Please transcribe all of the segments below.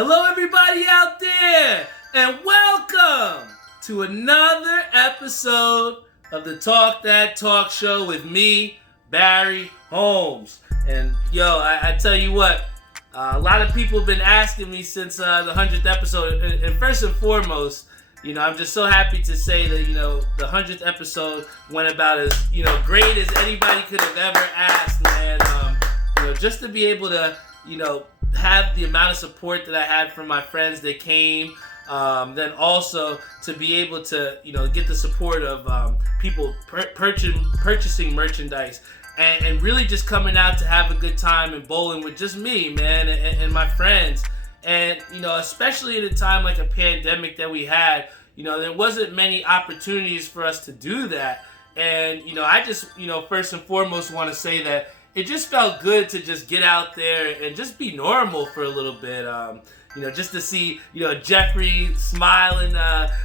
Hello everybody out there, and welcome to another episode of the Talk That Talk Show with me, Barry Holmes. And yo, I tell you what, a lot of people have been asking me since the 100th episode, and first and foremost, I'm just so happy to say that, the 100th episode went about as, great as anybody could have ever asked, man. Just to be able to, have the amount of support that I had from my friends that came, then also to be able to, get the support of people purchasing merchandise and really just coming out to have a good time and bowling with just me, man, and my friends. And, especially at a time like a pandemic that we had, there wasn't many opportunities for us to do that. And, I just, first and foremost want to say that it just felt good to just get out there and just be normal for a little bit. Just to see, Jeffrey smiling,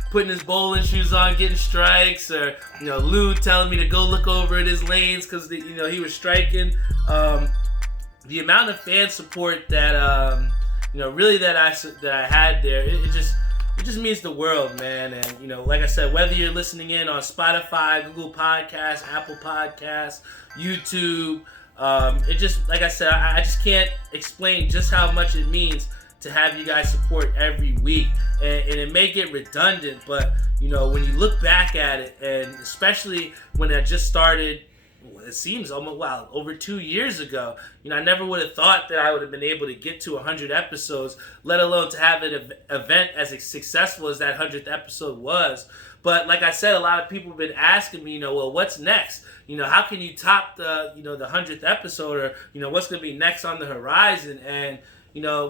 putting his bowling shoes on, getting strikes, or, Lou telling me to go look over at his lanes because, he was striking. The amount of fan support that, really that I had there, it just means the world, man. And, like I said, whether you're listening in on Spotify, Google Podcasts, Apple Podcasts, YouTube, it just, like I said, I just can't explain just how much it means to have you guys support every week. And it may get redundant, but, when you look back at it, and especially when I just started, it seems almost, over 2 years ago, I never would have thought that I would have been able to get to 100 episodes, let alone to have an event as successful as that 100th episode was. But like I said, a lot of people have been asking me, well, what's next? How can you top the 100th episode, or, what's going to be next on the horizon? And,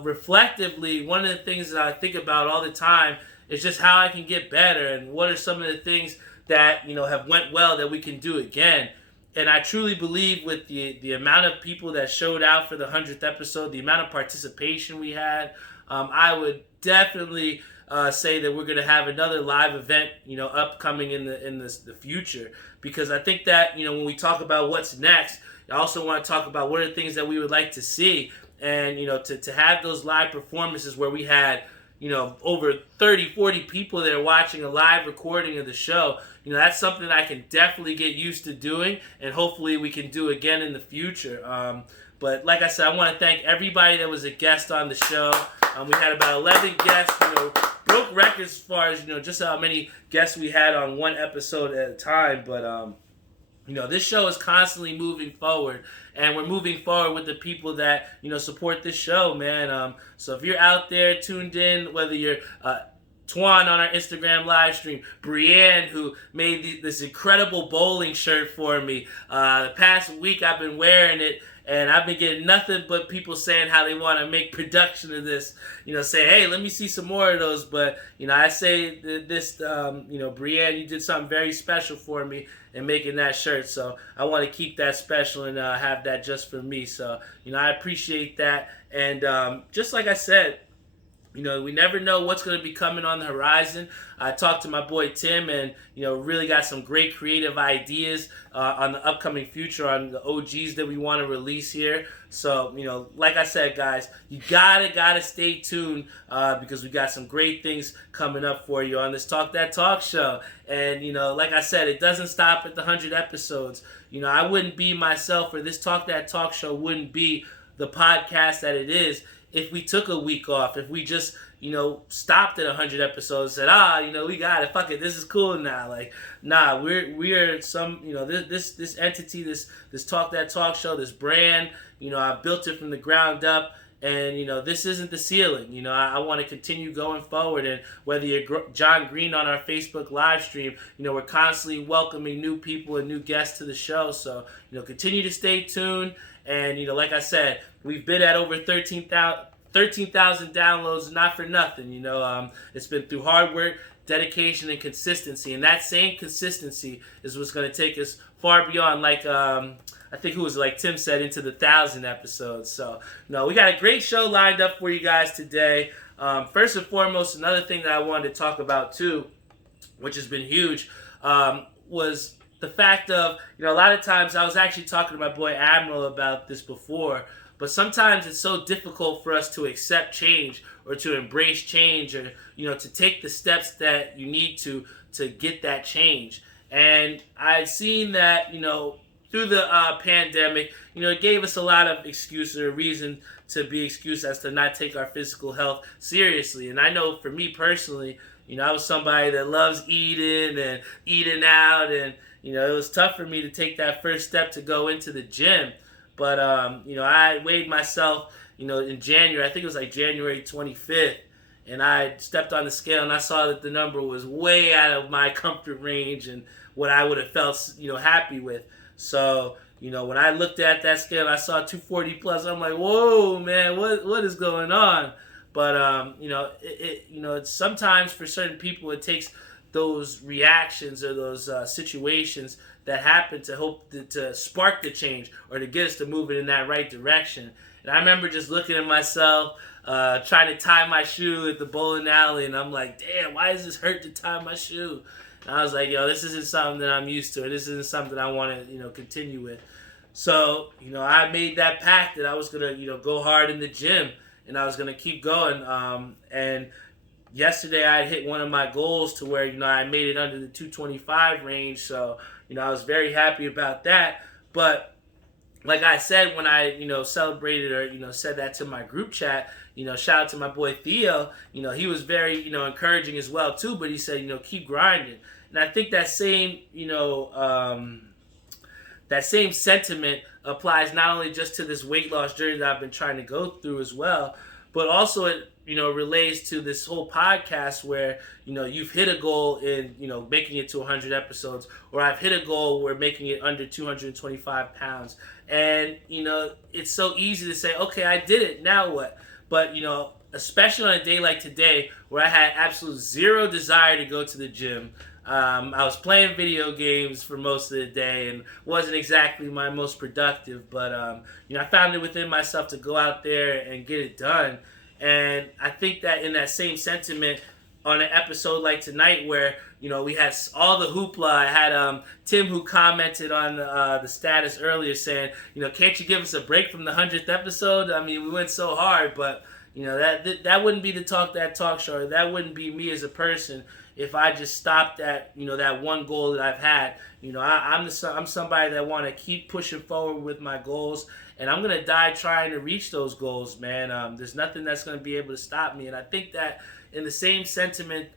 reflectively, one of the things that I think about all the time is just how I can get better and what are some of the things that, have went well that we can do again. And I truly believe with the amount of people that showed out for the 100th episode, the amount of participation we had, I would definitely say that we're going to have another live event, upcoming in the future. Because I think that, when we talk about what's next, I also want to talk about what are the things that we would like to see. And, to have those live performances where we had, over 30, 40 people that are watching a live recording of the show, that's something that I can definitely get used to doing, and hopefully we can do again in the future. But like I said, I want to thank everybody that was a guest on the show. We had about 11 guests, broke records as far as, just how many guests we had on one episode at a time. But, this show is constantly moving forward, and we're moving forward with the people that, support this show, man. So if you're out there tuned in, whether you're Twan on our Instagram live stream, Brienne, who made this incredible bowling shirt for me. The past week I've been wearing it, and I've been getting nothing but people saying how they want to make production of this. Say, hey, let me see some more of those. But, I say this, Brienne, you did something very special for me in making that shirt. So I want to keep that special and have that just for me. So, I appreciate that. And just like I said, we never know what's going to be coming on the horizon. I talked to my boy Tim and, really got some great creative ideas on the upcoming future on the OGs that we want to release here. So, like I said, guys, you gotta stay tuned because we got some great things coming up for you on this Talk That Talk show. And, like I said, it doesn't stop at the 100 episodes. I wouldn't be myself, or this Talk That Talk show wouldn't be the podcast that it is if we took a week off, if we just, stopped at 100 episodes and said, we got it, fuck it, this is cool now. Like, nah, we are some, this entity, this Talk That Talk show, this brand, I built it from the ground up, and, this isn't the ceiling. I want to continue going forward, and whether you're John Green on our Facebook live stream, we're constantly welcoming new people and new guests to the show. So, continue to stay tuned. And, like I said, we've been at over 13,000 downloads, not for nothing. It's been through hard work, dedication, and consistency. And that same consistency is what's going to take us far beyond, like, I think Tim said, into the 1,000 episodes. So, we got a great show lined up for you guys today. First and foremost, another thing that I wanted to talk about, too, which has been huge, was the fact of, a lot of times I was actually talking to my boy Admiral about this before, But sometimes it's so difficult for us to accept change or to embrace change, or to take the steps that you need to get that change. And I've seen that through the pandemic, it gave us a lot of excuses or reason to be excused as to not take our physical health seriously. And I know for me personally, I was somebody that loves eating and eating out, and it was tough for me to take that first step to go into the gym. But I weighed myself, in January. I think it was like January 25th, and I stepped on the scale and I saw that the number was way out of my comfort range and what I would have felt, happy with. So, when I looked at that scale and I saw 240 plus, I'm like, whoa, man, what is going on? But it's sometimes for certain people it takes those reactions or those situations that happen to hope to spark the change or to get us to move it in that right direction. And I remember just looking at myself, trying to tie my shoe at the bowling alley, and I'm like, damn, why does this hurt to tie my shoe? And I was like, yo, this isn't something that I'm used to. This isn't something I want to, continue with. So, I made that pact that I was going to, go hard in the gym, and I was going to keep going. And yesterday I hit one of my goals to where, I made it under the 225 range. So, I was very happy about that. But like I said, when I, celebrated or, said that to my group chat, shout out to my boy Theo, he was very, encouraging as well too, but he said, keep grinding. And I think that same, that same sentiment applies not only just to this weight loss journey that I've been trying to go through as well, but also it, relates to this whole podcast where, you've hit a goal in, making it to 100 episodes, or I've hit a goal where making it under 225 pounds. And, it's so easy to say, okay, I did it, now what? But, especially on a day like today where I had absolute zero desire to go to the gym, I was playing video games for most of the day and wasn't exactly my most productive, but, I found it within myself to go out there and get it done. And I think that in that same sentiment, on an episode like tonight where, we had all the hoopla, I had Tim who commented on the status earlier saying, can't you give us a break from the 100th episode? I mean, we went so hard, but, that wouldn't be the Talk That Talk show. That wouldn't be me as a person if I just stopped at, that one goal that I've had. I'm somebody that want to keep pushing forward with my goals, and I'm going to die trying to reach those goals, man. There's nothing that's going to be able to stop me. And I think that in the same sentiment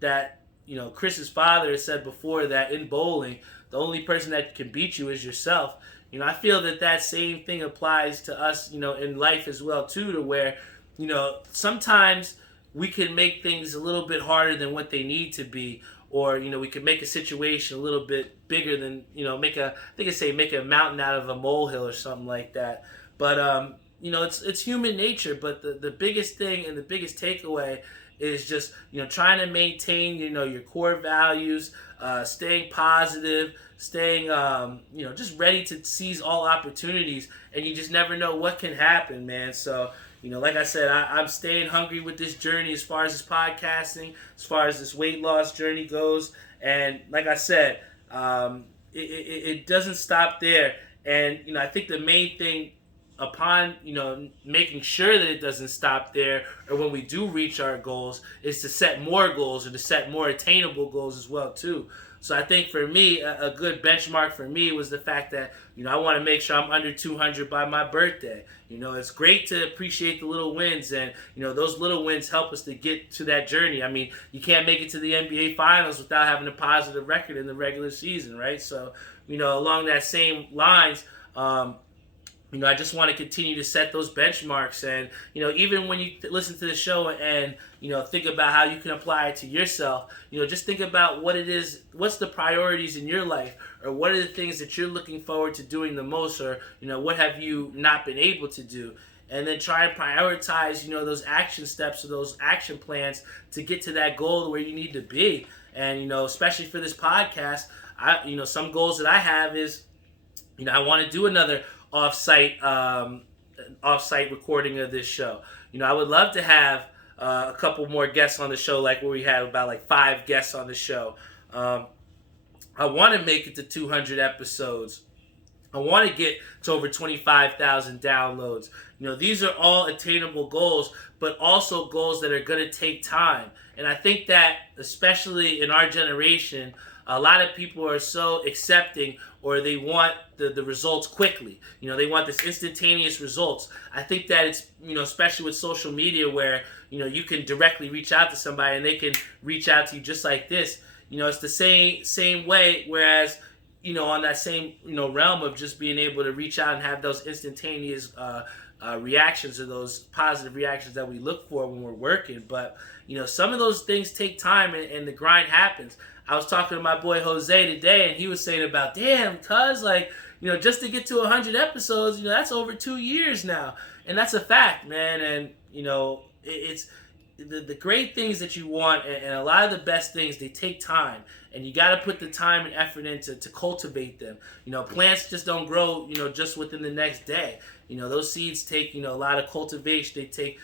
that, Chris's father had said before, that in bowling, the only person that can beat you is yourself. I feel that same thing applies to us, in life as well, too, to where, sometimes we can make things a little bit harder than what they need to be, or, we could make a situation a little bit bigger than, make a mountain out of a molehill or something like that. But, it's human nature. But the biggest thing and the biggest takeaway is just, trying to maintain, your core values, staying positive, staying, just ready to seize all opportunities. And you just never know what can happen, man. So, like I said, I'm staying hungry with this journey as far as this podcasting, as far as this weight loss journey goes. And like I said, it doesn't stop there. And, I think the main thing upon, making sure that it doesn't stop there, or when we do reach our goals, is to set more goals, or to set more attainable goals as well, too. So I think for me, a good benchmark for me was the fact that, I want to make sure I'm under 200 by my birthday. It's great to appreciate the little wins, and, those little wins help us to get to that journey. I mean, you can't make it to the NBA Finals without having a positive record in the regular season, right? So, along that same lines, I just want to continue to set those benchmarks. And, even when you listen to the show and, think about how you can apply it to yourself, just think about what it is, what's the priorities in your life, or what are the things that you're looking forward to doing the most, or, what have you not been able to do? And then try and prioritize, those action steps or those action plans to get to that goal where you need to be. And, especially for this podcast, some goals that I have is, I want to do another off-site recording of this show. I would love to have a couple more guests on the show, like where we had about 5 guests on the show. I want to make it to 200 episodes. I want to get to over 25,000 downloads. These are all attainable goals, but also goals that are going to take time. And I think that, especially in our generation, a lot of people are so accepting, or they want the results quickly. They want this instantaneous results. I think that it's, especially with social media where, you can directly reach out to somebody and they can reach out to you just like this. It's the same way, whereas, on that same, realm of just being able to reach out and have those instantaneous reactions, or those positive reactions that we look for when we're working. But, some of those things take time, and the grind happens. I was talking to my boy Jose today, and he was saying about, damn, cuz, like, just to get to 100 episodes, that's over 2 years now. And that's a fact, man. And, it's the great things that you want, and a lot of the best things, they take time, and you got to put the time and effort into to cultivate them. Plants just don't grow, just within the next day. Those seeds take, a lot of cultivation. They take,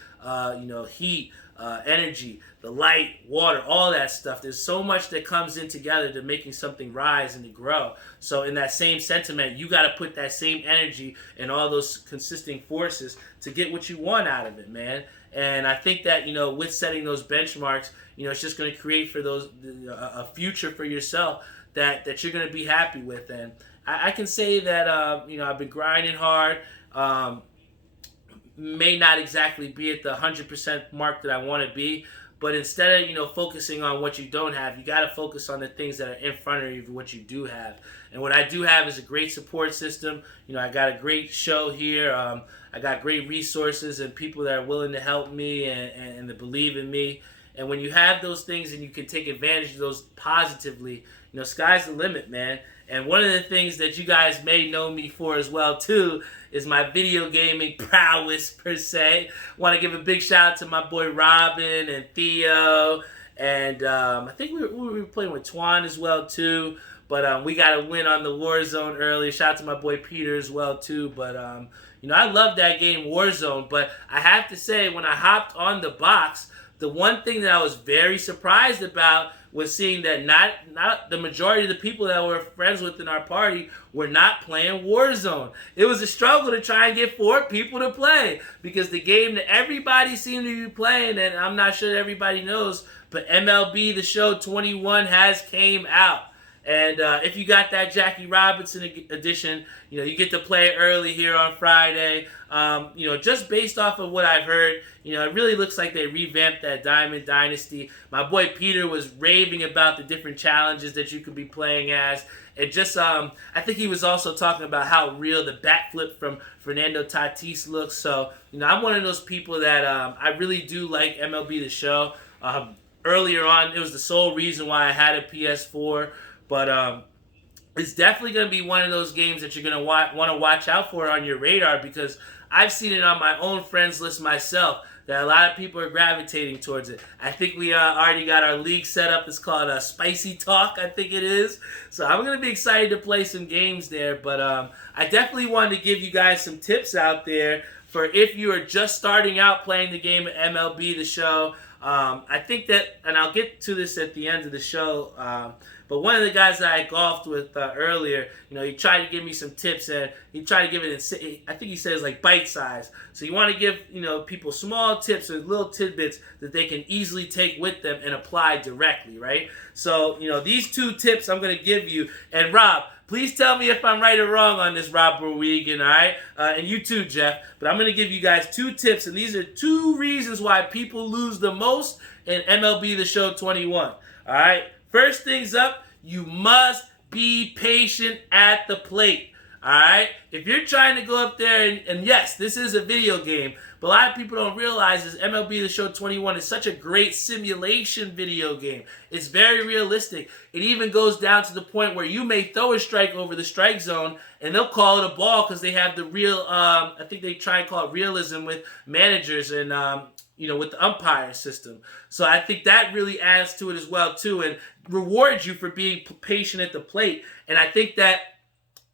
heat, energy, the light, water, all that stuff. There's so much that comes in together to making something rise and to grow. So in that same sentiment, you got to put that same energy and all those consisting forces to get what you want out of it, man. And I think that, with setting those benchmarks, it's just going to create for those a future for yourself that you're going to be happy with. And I can say that, I've been grinding hard. May not exactly be at the 100% mark that I want to be, but instead of, focusing on what you don't have, you got to focus on the things that are in front of you, what you do have. And what I do have is a great support system. I got a great show here. I got great resources and people that are willing to help me and to believe in me. And when you have those things and you can take advantage of those positively, sky's the limit, man. And one of the things that you guys may know me for as well, too, is my video gaming prowess, per se. Want to give a big shout out to my boy Robin and Theo. And I think we were playing with Twan as well, too. But we got a win on the Warzone earlier. Shout out to my boy Peter as well, too. But, I love that game, Warzone. But I have to say, when I hopped on the box, the one thing that I was very surprised about was seeing that not the majority of the people that we're friends with in our party were not playing Warzone. It was a struggle to try and get 4 people to play, because the game that everybody seemed to be playing, and I'm not sure everybody knows, but MLB The Show 21 has came out. And if you got that Jackie Robinson edition, you get to play it early here on Friday. Just based off of what I've heard, it really looks like they revamped that Diamond Dynasty. My boy Peter was raving about the different challenges that you could be playing as. And just, I think he was also talking about how real the backflip from Fernando Tatis looks. So, I'm one of those people that I really do like MLB The Show. Earlier on, it was the sole reason why I had a PS4. But it's definitely going to be one of those games that you're going to want to watch out for on your radar, because I've seen it on my own friends list myself that a lot of people are gravitating towards it. I think we already got our league set up. It's called Spicy Talk, I think it is. So I'm going to be excited to play some games there. But I definitely wanted to give you guys some tips out there for if you are just starting out playing the game at MLB The Show. I think that, and I'll get to this at the end of the show, but one of the guys that I golfed with earlier, he tried to give me some tips, and he tried to give it in, I think he says, like, bite size. So you want to give, people small tips or little tidbits that they can easily take with them and apply directly, right? So, these 2 tips I'm going to give you. And Rob, please tell me if I'm right or wrong on this, Rob Berwigan, all right? And you too, Jeff. But I'm going to give you guys 2 tips, and these are 2 reasons why people lose the most in MLB The Show 21, all right? First things up, you must be patient at the plate, all right? If you're trying to go up there, and yes, this is a video game, but a lot of people don't realize is MLB The Show 21 is such a great simulation video game. It's very realistic. It even goes down to the point where you may throw a strike over the strike zone, and they'll call it a ball because they have the real, I think they try and call it realism with managers and, with the umpire system. So I think that really adds to it as well, too, and rewards you for being patient at the plate. And I think that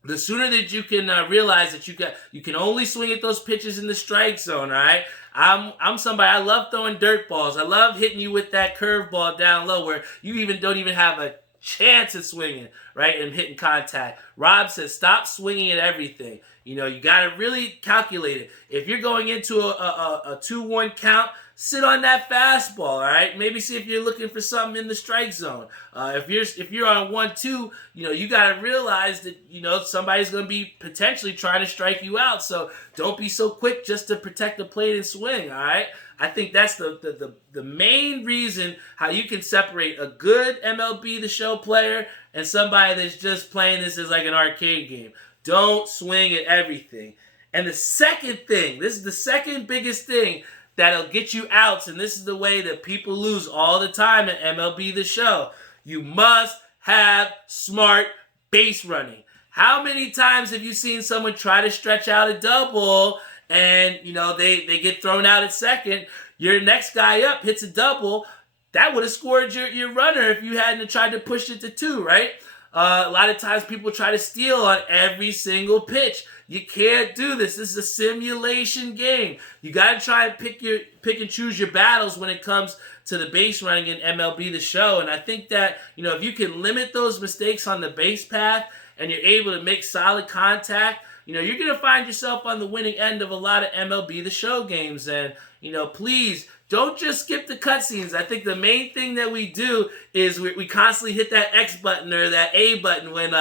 the sooner that you can realize that you can only swing at those pitches in the strike zone, all right? I'm somebody, I love throwing dirt balls. I love hitting you with that curveball down low where you don't even have a chance at swinging, right, and hitting contact. Rob says, stop swinging at everything. You know, you got to really calculate it. If you're going into a 2-1 count, sit on that fastball, all right? Maybe see if you're looking for something in the strike zone. If you're on 1-2, you know, you got to realize that, you know, somebody's going to be potentially trying to strike you out. So don't be so quick just to protect the plate and swing, all right? I think that's the main reason how you can separate a good MLB The Show player and somebody that's just playing this as like an arcade game. Don't swing at everything. And the second thing, this is the second biggest thing that'll get you outs, and this is the way that people lose all the time at MLB The Show. You must have smart base running. How many times have you seen someone try to stretch out a double and, you know, they get thrown out at second? Your next guy up hits a double. That would have scored your runner if you hadn't tried to push it to 2, right? A lot of times people try to steal on every single pitch. You can't do this. This is a simulation game. You got to try and pick and choose your battles when it comes to the base running in MLB The Show. And I think that, you know, if you can limit those mistakes on the base path and you're able to make solid contact, you know, you're going to find yourself on the winning end of a lot of MLB The Show games. And, you know, please don't just skip the cutscenes. I think the main thing that we do is we constantly hit that X button or that A button when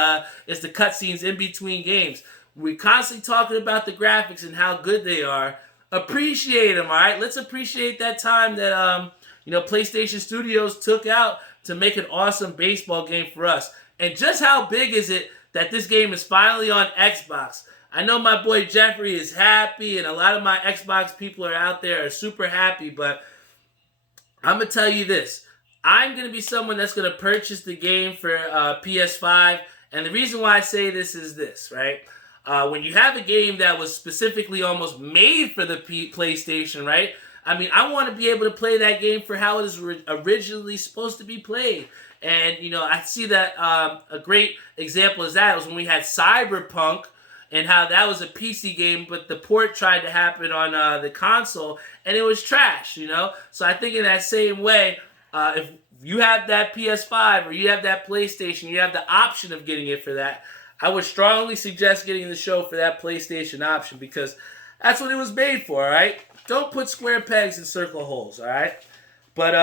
it's the cutscenes in between games. We're constantly talking about the graphics and how good they are. Appreciate them, all right? Let's appreciate that time that, you know, PlayStation Studios took out to make an awesome baseball game for us. And just how big is it that this game is finally on Xbox? I know my boy Jeffrey is happy, and a lot of my Xbox people are out there are super happy, but I'm going to tell you this. I'm going to be someone that's going to purchase the game for PS5, and the reason why I say this is this, right? When you have a game that was specifically almost made for the PlayStation, right? I mean, I want to be able to play that game for how it is originally supposed to be played. And, you know, I see that a great example is that was when we had Cyberpunk, and how that was a PC game, but the port tried to happen on the console, and it was trash, you know? So I think in that same way, if you have that PS5 or you have that PlayStation, you have the option of getting it for that, I would strongly suggest getting the show for that PlayStation option because that's what it was made for, all right? Don't put square pegs in circle holes, all right? But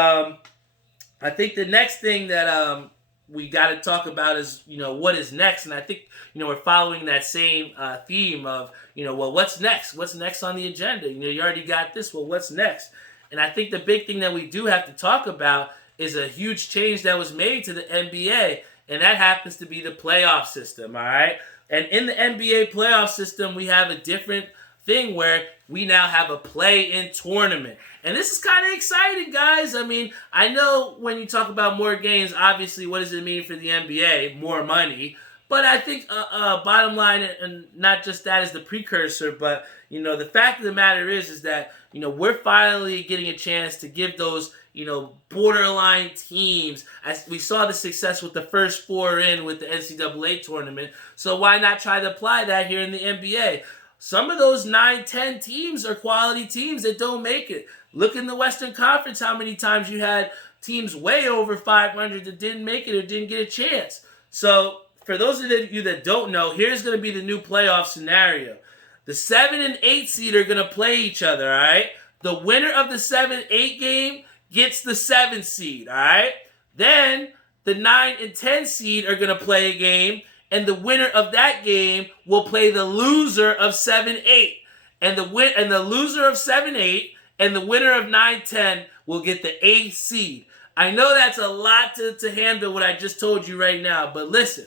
I think the next thing that we got to talk about is, you know, what is next. And I think, you know, we're following that same theme of, you know, well, what's next? What's next on the agenda? You know, you already got this. Well, what's next? And I think the big thing that we do have to talk about is a huge change that was made to the NBA, and that happens to be the playoff system, all right? And in the NBA playoff system, we have a different thing where we now have a play-in tournament. And this is kind of exciting, guys. I mean, I know when you talk about more games, obviously, what does it mean for the NBA? More money. But I think bottom line, and not just that is the precursor, but, you know, the fact of the matter is that, you know, we're finally getting a chance to give those, you know, borderline teams. As we saw the success with the first 4 in with the NCAA tournament. So why not try to apply that here in the NBA? Some of those 9-10 teams are quality teams that don't make it. Look in the Western Conference how many times you had teams way over 500 that didn't make it or didn't get a chance. So for those of you that don't know, here's going to be the new playoff scenario. The 7 and 8 seed are going to play each other, all right? The winner of the 7-8 game gets the 7 seed, all right? Then the 9 and 10 seed are going to play a game, and the winner of that game will play the loser of 7-8. And the loser of 7-8 and the winner of 9-10 will get the 8th seed. I know that's a lot to handle what I just told you right now, but listen.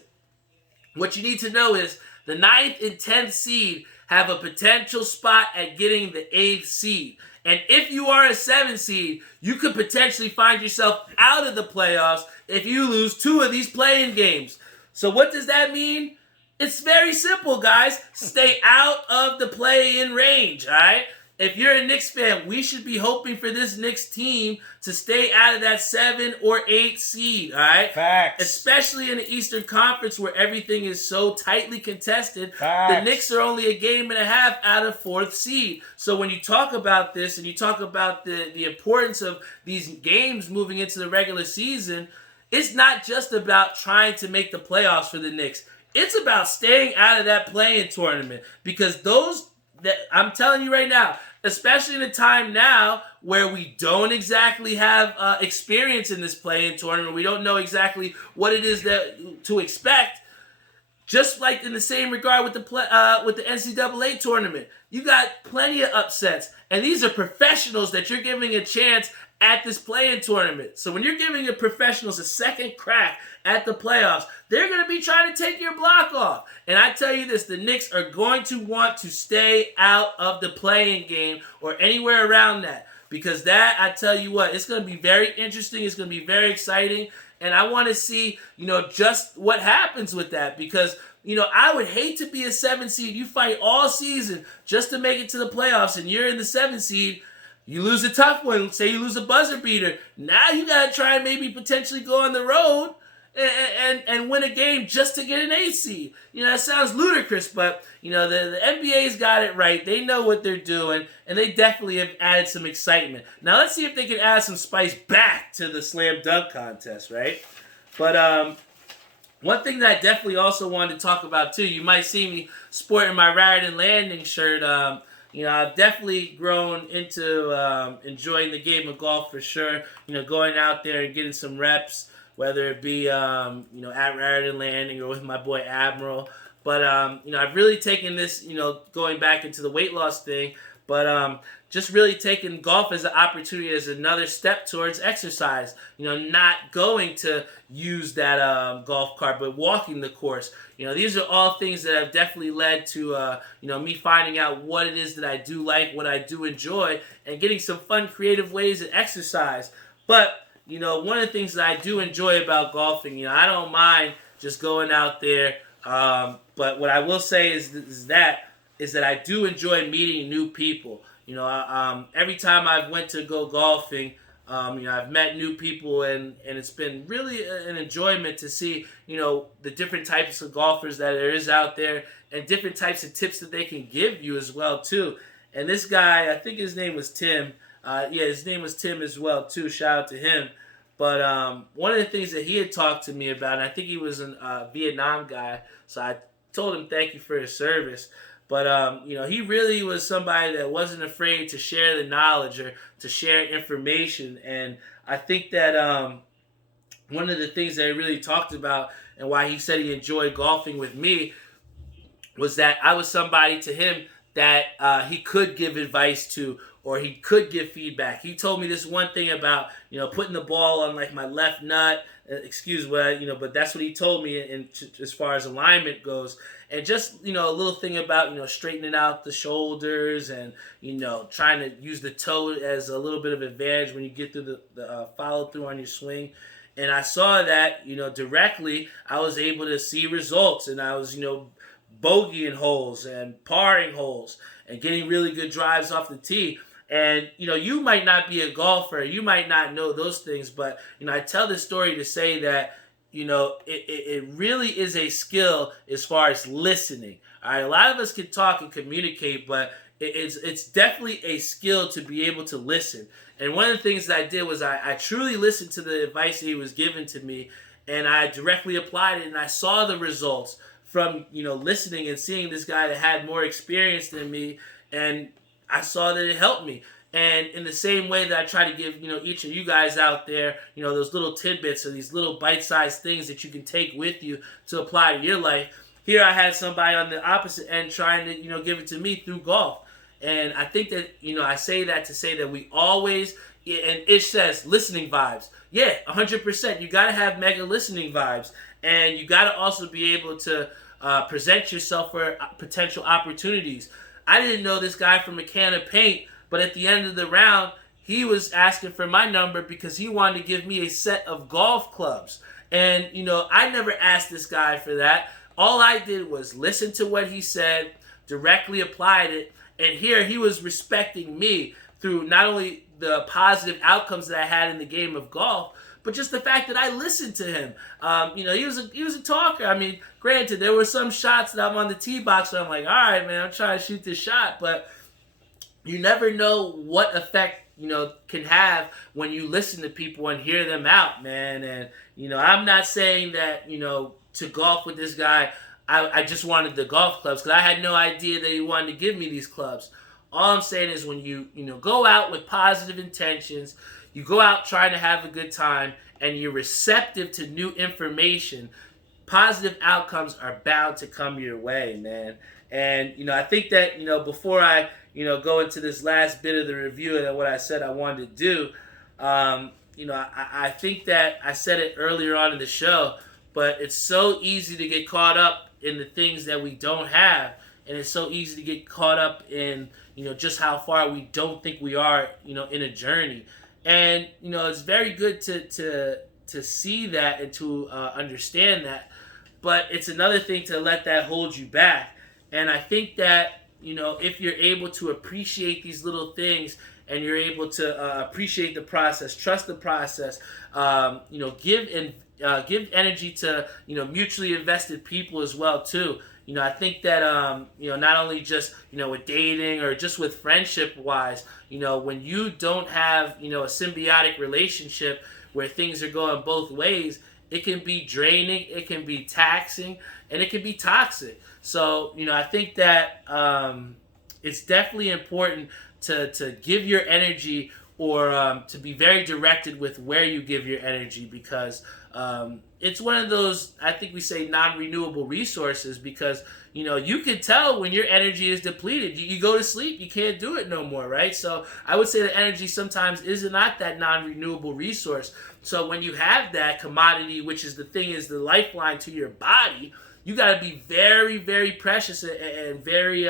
What you need to know is the 9th and 10th seed have a potential spot at getting the 8th seed. And if you are a 7 seed, you could potentially find yourself out of the playoffs if you lose 2 of these play-in games. So what does that mean? It's very simple, guys. Stay out of the play-in range, all right? If you're a Knicks fan, we should be hoping for this Knicks team to stay out of that 7 or 8 seed, all right? Facts. Especially in the Eastern Conference where everything is so tightly contested. Facts. The Knicks are only a game and a half out of 4th seed. So when you talk about this and you talk about the importance of these games moving into the regular season, it's not just about trying to make the playoffs for the Knicks. It's about staying out of that playing tournament, because those that I'm telling you right now, especially in a time now where we don't exactly have experience in this playing tournament, we don't know exactly what it is that to expect. Just like in the same regard with the NCAA tournament, you got plenty of upsets, and these are professionals that you're giving a chance at this playing tournament. So when you're giving the professionals a second crack at the playoffs, they're going to be trying to take your block off. And I tell you this, the Knicks are going to want to stay out of the playing game or anywhere around that, because that, I tell you what, it's going to be very interesting. It's going to be very exciting. And I want to see, just what happens with that, because, I would hate to be a 7 seed. You fight all season just to make it to the playoffs, and you're in the 7 seed. You lose a tough one. Say you lose a buzzer beater. Now you got to try and maybe potentially go on the road and win a game just to get an 8 seed. That sounds ludicrous, but, the NBA's got it right. They know what they're doing, and they definitely have added some excitement. Now let's see if they can add some spice back to the slam dunk contest, right? But one thing that I definitely also wanted to talk about too, you might see me sporting my Raritan Landing shirt. I've definitely grown into enjoying the game of golf for sure. Going out there and getting some reps, whether it be at Raritan Landing or with my boy Admiral. But I've really taken this, going back into the weight loss thing, but just really taking golf as an opportunity, as another step towards exercise. Not going to use that golf cart, but walking the course. These are all things that have definitely led to me finding out what it is that I do like, what I do enjoy, and getting some fun, creative ways to exercise. But one of the things that I do enjoy about golfing, I don't mind just going out there. But what I will say is that I do enjoy meeting new people. Every time I've went to go golfing, I've met new people, and it's been really an enjoyment to see, the different types of golfers that there is out there, and different types of tips that they can give you as well too. And this guy, I think his name was Tim. His name was Tim as well too. Shout out to him. But one of the things that he had talked to me about, and I think he was a Vietnam guy, so I told him thank you for his service. But, he really was somebody that wasn't afraid to share the knowledge or to share information. And I think that one of the things that he really talked about, and why he said he enjoyed golfing with me, was that I was somebody to him that he could give advice to, or he could give feedback. He told me this one thing about, putting the ball on like my left nut, but that's what he told me in as far as alignment goes. And just, a little thing about, straightening out the shoulders and, trying to use the toe as a little bit of advantage when you get through the follow through on your swing. And I saw that, directly, I was able to see results, and I was, bogeying holes and parring holes and getting really good drives off the tee. And, you might not be a golfer, you might not know those things, but, I tell this story to say that, it really is a skill as far as listening. All right, a lot of us can talk and communicate, but it's definitely a skill to be able to listen. And one of the things that I did was I truly listened to the advice that he was giving to me, and I directly applied it, and I saw the results from, listening and seeing this guy that had more experience than me, and I saw that it helped me. And in the same way that I try to give, each of you guys out there, those little tidbits or these little bite-sized things that you can take with you to apply to your life, here I had somebody on the opposite end trying to, give it to me through golf. And I think that, I say that to say that we always, and Ish says, listening vibes. Yeah, 100%. You got to have mega listening vibes. And you got to also be able to present yourself for potential opportunities. I didn't know this guy from a can of paint, but at the end of the round, he was asking for my number because he wanted to give me a set of golf clubs. And, I never asked this guy for that. All I did was listen to what he said, directly applied it, and here he was respecting me through not only the positive outcomes that I had in the game of golf, but just the fact that I listened to him. He was a talker. I mean, granted, there were some shots that I'm on the tee box where I'm like, all right, man, I'm trying to shoot this shot, but you never know what effect, can have when you listen to people and hear them out, man. And, I'm not saying that, to golf with this guy, I just wanted the golf clubs because I had no idea that he wanted to give me these clubs. All I'm saying is when you go out with positive intentions, you go out trying to have a good time, and you're receptive to new information, positive outcomes are bound to come your way, man. And, I think that, before I, go into this last bit of the review and what I said I wanted to do, I think that I said it earlier on in the show, but it's so easy to get caught up in the things that we don't have. And it's so easy to get caught up in, just how far we don't think we are, in a journey. And, it's very good to see that and to understand that. But it's another thing to let that hold you back. And I think that, if you're able to appreciate these little things and you're able to appreciate the process, trust the process, give energy to, mutually invested people as well, too. I think that, not only just, with dating or just with friendship-wise, when you don't have, a symbiotic relationship where things are going both ways, it can be draining, it can be taxing, and it can be toxic. So, I think that it's definitely important to give your energy or to be very directed with where you give your energy because it's one of those, I think we say, non-renewable resources because, you can tell when your energy is depleted. You go to sleep, you can't do it no more, right? So I would say that energy sometimes is not that non-renewable resource. So when you have that commodity, which is the lifeline to your body, you got to be very, very precious and very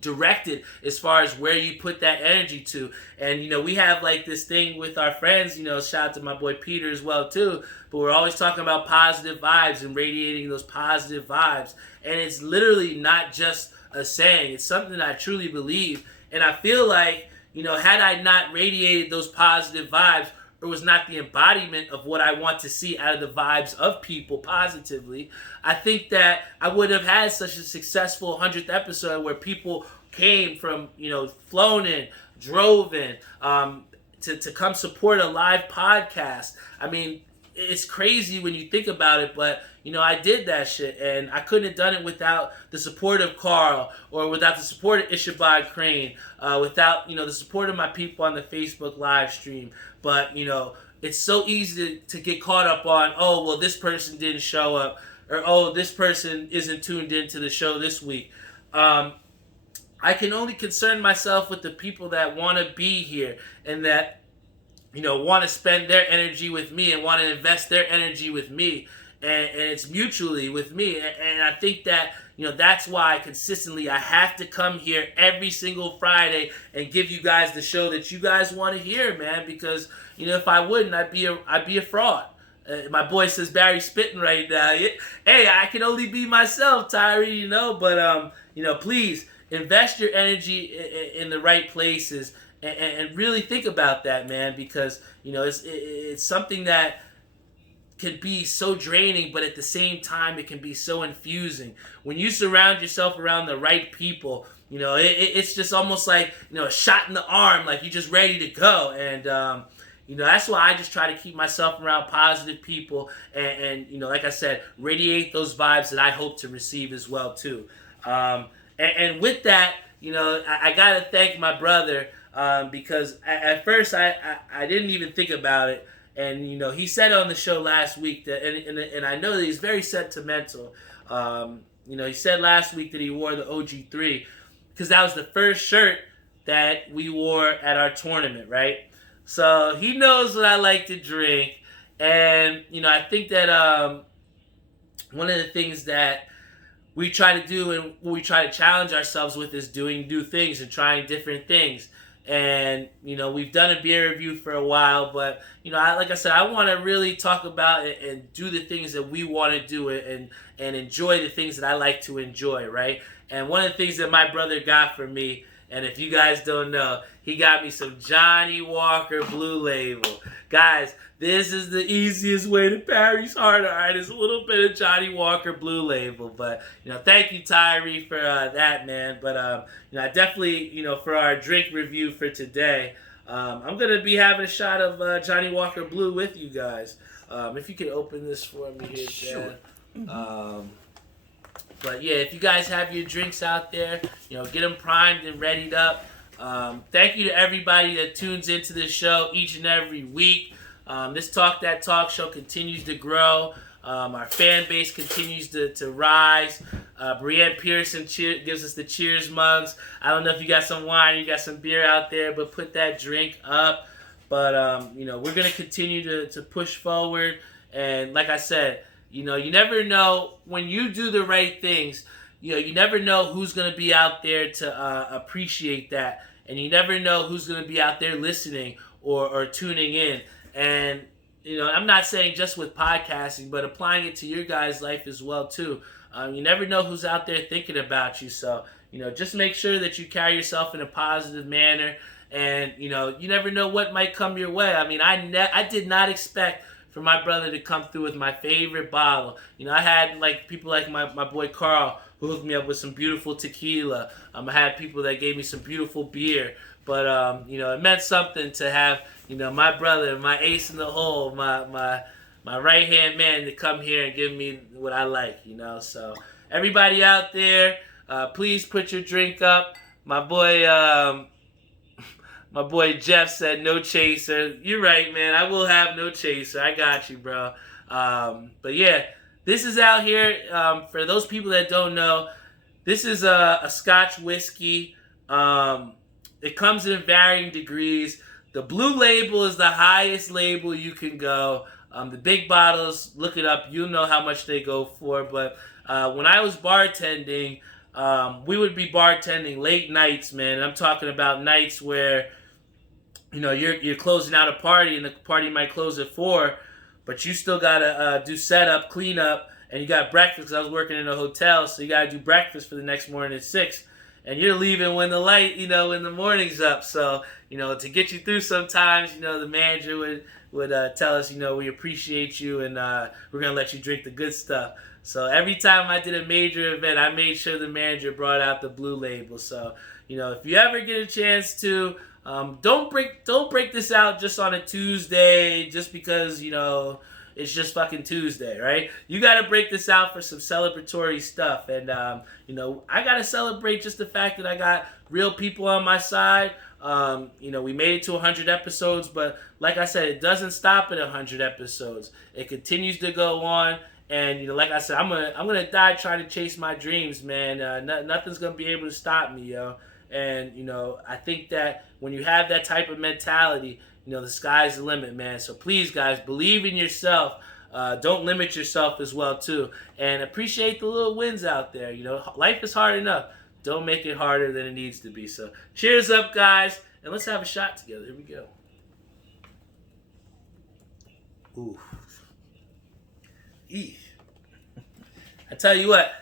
directed as far as where you put that energy to. And we have like this thing with our friends, shout out to my boy Peter as well too, but we're always talking about positive vibes and radiating those positive vibes. And it's literally not just a saying, it's something I truly believe. And I feel like, had I not radiated those positive vibes, or was not the embodiment of what I want to see out of the vibes of people positively, I think that I would have had such a successful 100th episode where people came from, flown in, drove in, to come support a live podcast. I mean, it's crazy when you think about it, but, I did that shit, and I couldn't have done it without the support of Carl, or without the support of Ishabad Crane, without, the support of my people on the Facebook live stream. But, it's so easy to get caught up on, oh, well, this person didn't show up, or, oh, this person isn't tuned into the show this week. I can only concern myself with the people that want to be here and that, want to spend their energy with me and want to invest their energy with me. And it's mutually with me. And I think that, that's why consistently I have to come here every single Friday and give you guys the show that you guys want to hear, man. Because, if I wouldn't, I'd be a fraud. My boy says Barry's spitting right now. Hey, I can only be myself, Tyree, But, please invest your energy in the right places and really think about that, man. Because, it's something that can be so draining, but at the same time, it can be so infusing. When you surround yourself around the right people, it's just almost like, a shot in the arm, like you're just ready to go. And, that's why I just try to keep myself around positive people and like I said, radiate those vibes that I hope to receive as well, too. And with that, I got to thank my brother because at first I didn't even think about it. And, he said on the show last week that, and I know that he's very sentimental. He said last week that he wore the OG3 because that was the first shirt that we wore at our tournament, right? So he knows what I like to drink. And, I think that one of the things that we try to do and we try to challenge ourselves with is doing new things and trying different things. And, we've done a beer review for a while, but, like I said, I want to really talk about it and do the things that we want to do and enjoy the things that I like to enjoy, right? And one of the things that my brother got for me, and if you guys don't know, he got me some Johnny Walker Blue Label. Guys, this is the easiest way to Barry's heart. All right, it's a little bit of Johnny Walker Blue Label. But, thank you, Tyree, for that, man. But, I definitely, for our drink review for today, I'm going to be having a shot of Johnny Walker Blue with you guys. If you could open this for me here, Dad. Sure. But yeah, if you guys have your drinks out there, get them primed and readied up. Thank you to everybody that tunes into this show each and every week. This Talk That Talk show continues to grow. Our fan base continues to rise. Brienne Pearson gives us the cheers mugs. I don't know if you got some wine, you got some beer out there, but put that drink up. But, we're going to continue to push forward. And like I said, you never know when you do the right things. You never know who's going to be out there to appreciate that. And you never know who's going to be out there listening or tuning in. And, I'm not saying just with podcasting, but applying it to your guys' life as well, too. You never know who's out there thinking about you. So, just make sure that you carry yourself in a positive manner. And, you never know what might come your way. I mean, I did not expect for my brother to come through with my favorite bottle. I had people like my boy Carl, who hooked me up with some beautiful tequila. I had people that gave me some beautiful beer. But, it meant something to have, my brother, my ace in the hole, my right-hand man to come here and give me what I like, So everybody out there, please put your drink up. My boy Jeff said no chaser. You're right, man. I will have no chaser. I got you, bro. But yeah, this is out here. For those people that don't know, this is a Scotch whiskey. It comes in varying degrees. The blue label is the highest label you can go. The big bottles, look it up. You'll know how much they go for. But when I was bartending, we would be bartending late nights, man. And I'm talking about nights where, you're closing out a party and the party might close at 4, but you still got to do setup, clean up, and you got breakfast. 'Cause I was working in a hotel, so you got to do breakfast for the next morning at 6. And you're leaving when the light, when the morning's up. So, to get you through sometimes, the manager would tell us, we appreciate you and we're going to let you drink the good stuff. So every time I did a major event, I made sure the manager brought out the blue label. So, if you ever get a chance to, don't break this out just on a Tuesday just because, it's just fucking Tuesday, right? You got to break this out for some celebratory stuff. And, I got to celebrate just the fact that I got real people on my side. We made it to 100 episodes, but like I said, it doesn't stop at 100 episodes. It continues to go on. And, like I said, I'm gonna die trying to chase my dreams, man. Nothing's going to be able to stop me, yo. And, I think that when you have that type of mentality, the sky's the limit, man. So please, guys, believe in yourself. Don't limit yourself as well, too. And appreciate the little wins out there. Life is hard enough. Don't make it harder than it needs to be. So cheers up, guys. And let's have a shot together. Here we go. Ooh. Eesh. I tell you what,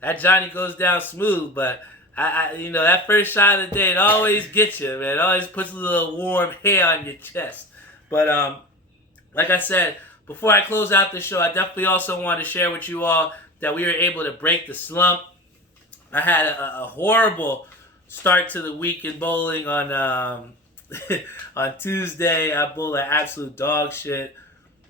that Johnny goes down smooth, but that first shot of the day, it always gets you, man. It always puts a little warm hair on your chest. But like I said, before I close out the show, I definitely also want to share with you all that we were able to break the slump. I had a horrible start to the week in bowling on on Tuesday. I bowled an absolute dog shit.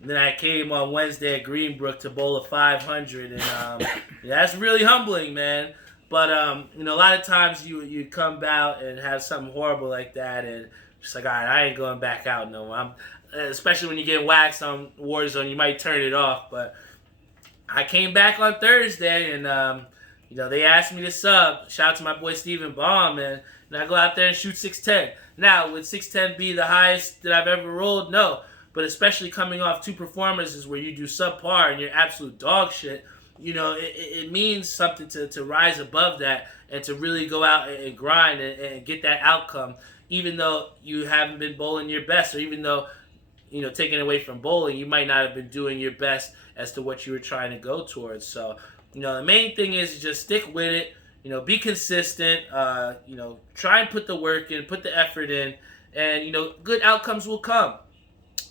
And then I came on Wednesday at Greenbrook to bowl a 500, and that's really humbling, man. But a lot of times you come out and have something horrible like that, and just like, all right, I ain't going back out no more. Especially when you get waxed on Warzone, you might turn it off. But I came back on Thursday, and they asked me to sub. Shout out to my boy Steven Baum, man. And I go out there and shoot 610. Now, would 610 be the highest that I've ever rolled? No. But especially coming off 2 performances where you do subpar and you're absolute dog shit, it means something to rise above that and to really go out and grind and get that outcome, even though you haven't been bowling your best, or even though, taking away from bowling, you might not have been doing your best as to what you were trying to go towards. So, the main thing is just stick with it, be consistent, try and put the work in, put the effort in, and, good outcomes will come.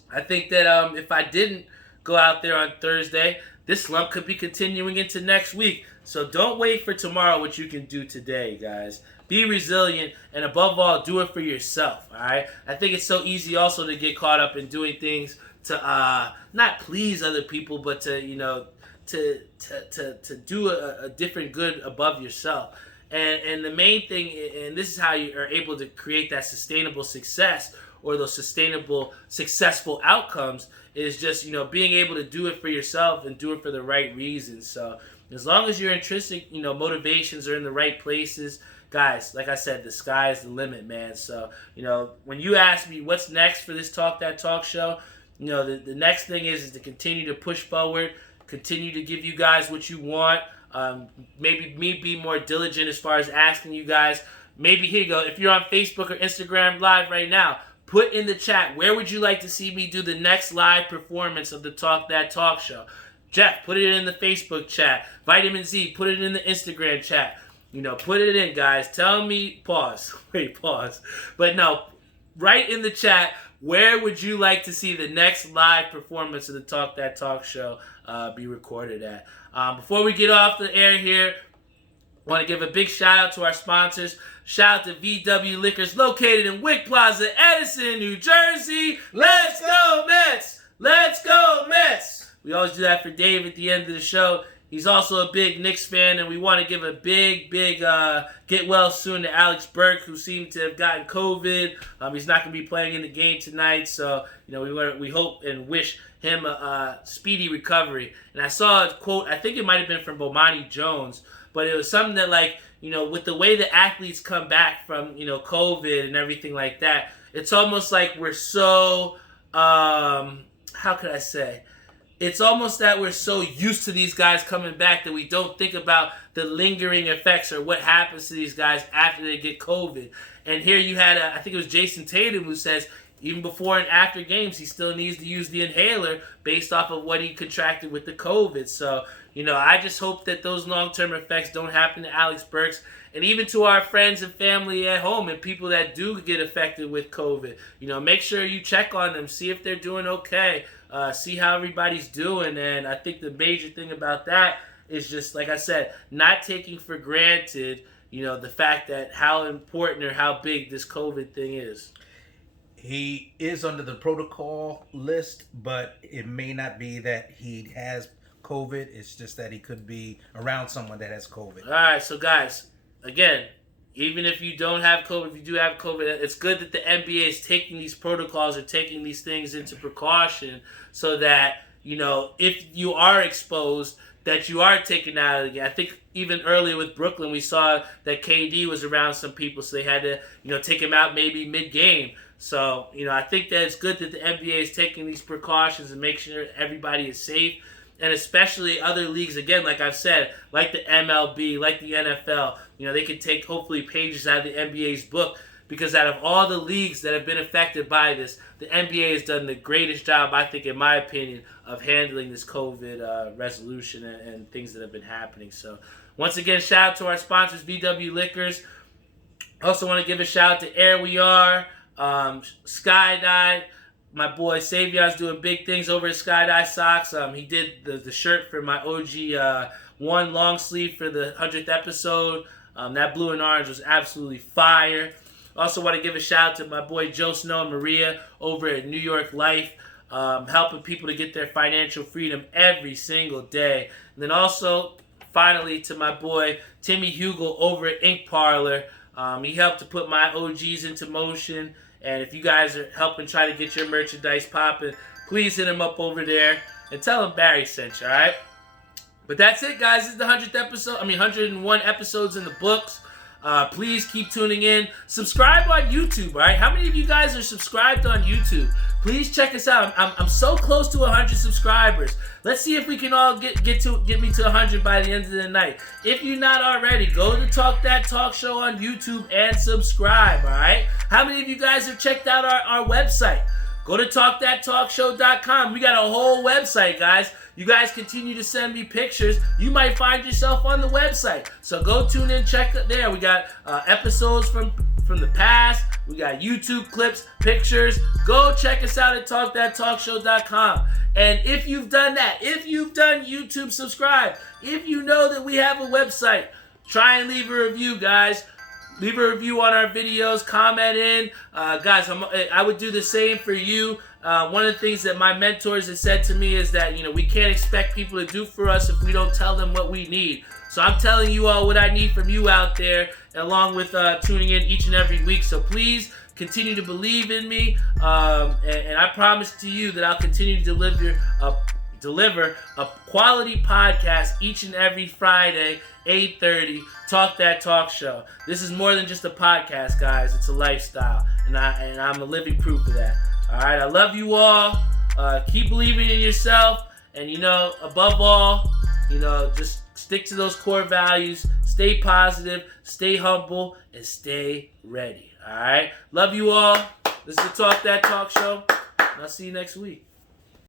I think that if I didn't go out there on Thursday, this slump could be continuing into next week. So don't wait for tomorrow what you can do today, guys. Be resilient, and above all, do it for yourself, all right? I think it's so easy also to get caught up in doing things to not please other people, but to, to do a different good above yourself. And the main thing, and this is how you are able to create that sustainable success or those sustainable successful outcomes, is just, being able to do it for yourself and do it for the right reasons. So as long as your intrinsic, motivations are in the right places, guys, like I said, the sky is the limit, man. So, when you ask me what's next for this Talk That Talk show, the next thing is to continue to push forward, continue to give you guys what you want. Maybe me be more diligent as far as asking you guys. Maybe, here you go, if you're on Facebook or Instagram Live right now, put in the chat, where would you like to see me do the next live performance of the Talk That Talk show? Jeff, put it in the Facebook chat. Vitamin Z, put it in the Instagram chat. Put it in, guys. Tell me, pause. Wait, pause. But no, write in the chat, where would you like to see the next live performance of the Talk That Talk show be recorded at? Before we get off the air here, I want to give a big shout out to our sponsors. Shout out to VW Liquors, located in Wick Plaza, Edison, New Jersey. Let's go, Mets! Let's go, Mets! We always do that for Dave at the end of the show. He's also a big Knicks fan, and we want to give a big get well soon to Alex Burke, who seemed to have gotten COVID. He's not going to be playing in the game tonight, so we hope and wish him a speedy recovery. And I saw a quote, I think it might have been from Bomani Jones, but it was something that, with the way that athletes come back from, COVID and everything like that, it's almost like we're so, how could I say? It's almost that we're so used to these guys coming back that we don't think about the lingering effects or what happens to these guys after they get COVID. And here you had, I think it was Jason Tatum, who says even before and after games, he still needs to use the inhaler based off of what he contracted with the COVID. So, I just hope that those long-term effects don't happen to Alex Burks, and even to our friends and family at home and people that do get affected with COVID. Make sure you check on them, see if they're doing okay, see how everybody's doing. And I think the major thing about that is just, like I said, not taking for granted, the fact that how important or how big this COVID thing is. He is under the protocol list, but it may not be that he has COVID. It's just that he could be around someone that has COVID. All right, so guys, again, even if you don't have COVID, if you do have COVID, it's good that the NBA is taking these protocols or taking these things into precaution so that, if you are exposed, that you are taken out of the game. I think even earlier with Brooklyn, we saw that KD was around some people, so they had to, take him out maybe mid-game. So, I think that it's good that the NBA is taking these precautions and make sure everybody is safe. And especially other leagues, again, like I've said, like the MLB, like the NFL, they could take, hopefully, pages out of the NBA's book, because out of all the leagues that have been affected by this, the NBA has done the greatest job, I think, in my opinion, of handling this COVID resolution and things that have been happening. So, once again, shout out to our sponsors, VW Liquors. Also want to give a shout out to Air We Are, Skydive. My boy Savion's doing big things over at Skydive Socks. He did the shirt for my OG one long sleeve for the 100th episode. That blue and orange was absolutely fire. Also want to give a shout out to my boy Joe Snow and Maria over at New York Life, helping people to get their financial freedom every single day. And then also, finally, to my boy Timmy Hugel over at Ink Parlor. He helped to put my OGs into motion. And if you guys are helping try to get your merchandise popping, please hit him up over there and tell him Barry sent you, all right? But that's it, guys. This is the 100th episode. 101 episodes in the books. Please keep tuning in. Subscribe on YouTube, all right? How many of you guys are subscribed on YouTube? Please check us out. I'm so close to 100 subscribers. Let's see if we can all get me to 100 by the end of the night. If you're not already, go to Talk That Talk Show on YouTube and subscribe, all right? How many of you guys have checked out our website? Go to talkthattalkshow.com. We got a whole website, guys. You guys continue to send me pictures. You might find yourself on the website. So go tune in, check it there. We got episodes from the past. We got YouTube clips, pictures. Go check us out at talkthattalkshow.com. And if you've done that, if you've done YouTube, subscribe. If you know that we have a website, try and leave a review, guys. Leave a review on our videos. Comment in. Guys, I would do the same for you. One of the things that my mentors have said to me is that, we can't expect people to do for us if we don't tell them what we need. So I'm telling you all what I need from you out there, along with tuning in each and every week. So please continue to believe in me, and I promise to you that I'll continue to deliver a quality podcast each and every Friday, 8:30. Talk That Talk Show. This is more than just a podcast, guys. It's a lifestyle, and I'm a living proof of that. All right, I love you all. Keep believing in yourself, and above all, just stick to those core values. Stay positive, stay humble, and stay ready. All right, love you all. This is the Talk That Talk Show, and I'll see you next week.